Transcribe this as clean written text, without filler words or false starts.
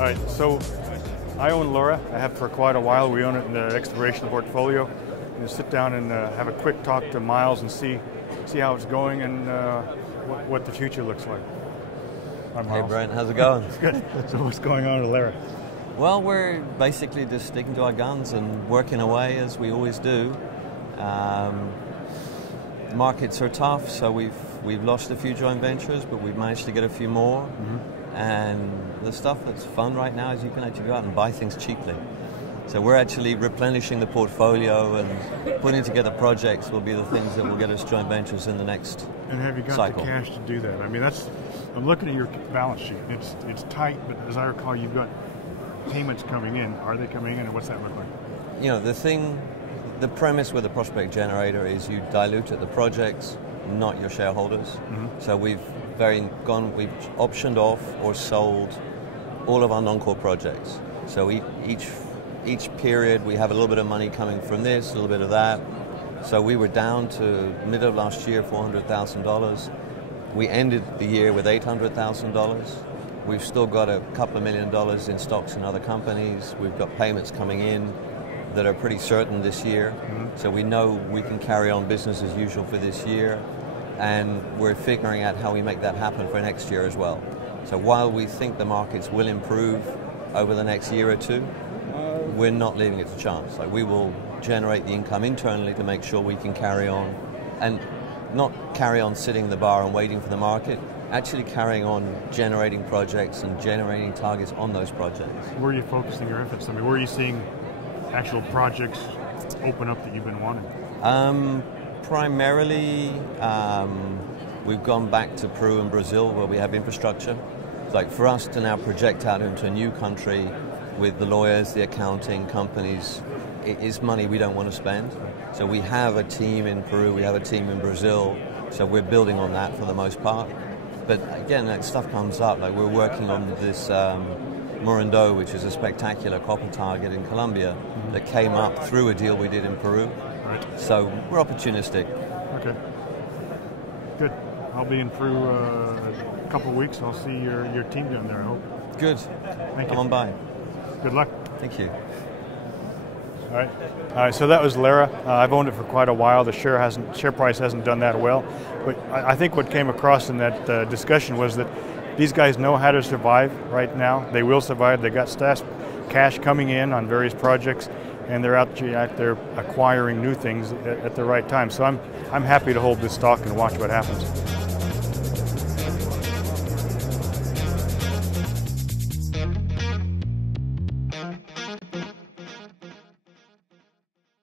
All right, so I own Lara. I have for quite a while. We own it in the exploration portfolio. And sit down and have a quick talk to Miles and see how it's going and what the future looks like. Hi, Hey Brent, how's it going? It's good. So what's going on at Lara? Well, we're basically just sticking to our guns and working away as we always do. Markets are tough, so we've lost a few joint ventures, but we've managed to get a few more. Mm-hmm. And the stuff that's fun right now is you can actually go out and buy things cheaply. So we're actually replenishing the portfolio and putting together projects will be the things that will get us joint ventures in the next cycle. And have you got the cash to do that? I mean, I'm looking at your balance sheet. It's tight, but as I recall, you've got payments coming in. Are they coming in, and what's that look like? You know, the premise with the prospect generator is you dilute at the projects, not your shareholders. Mm-hmm. So we've optioned off or sold all of our non-core projects. So each period we have a little bit of money coming from this, a little bit of that. So we were down to mid of last year $400,000. We ended the year with $800,000. We've still got a couple of $1 million in stocks in other companies. We've got payments coming in that are pretty certain this year. Mm-hmm. So we know we can carry on business as usual for this year. And we're figuring out how we make that happen for next year as well. So while we think the markets will improve over the next year or two, we're not leaving it to chance. Like, we will generate the income internally to make sure we can carry on, and not carry on sitting the bar and waiting for the market, actually carrying on generating projects and generating targets on those projects. Where are you focusing your efforts? I mean, where are you seeing actual projects open up that you've been wanting? Primarily, we've gone back to Peru and Brazil where we have infrastructure. Like, for us to now project out into a new country with the lawyers, the accounting companies, it is money we don't want to spend. So we have a team in Peru, we have a team in Brazil, so we're building on that for the most part. But again, that stuff comes up. Like, we're working on this Morondó, which is a spectacular copper target in Colombia, mm-hmm. that came up through a deal we did in Peru. Right. So we're opportunistic. Okay. Good. I'll be in Peru a couple of weeks. I'll see your team down there, I hope. Good. Thank you. Come on by. Good luck. Thank you. All right. So that was Lara. I've owned it for quite a while. The share price hasn't done that well, but I think what came across in that discussion was that these guys know how to survive right now. They will survive. They got cash coming in on various projects, and they're out there acquiring new things at the right time. So I'm happy to hold this stock and watch what happens.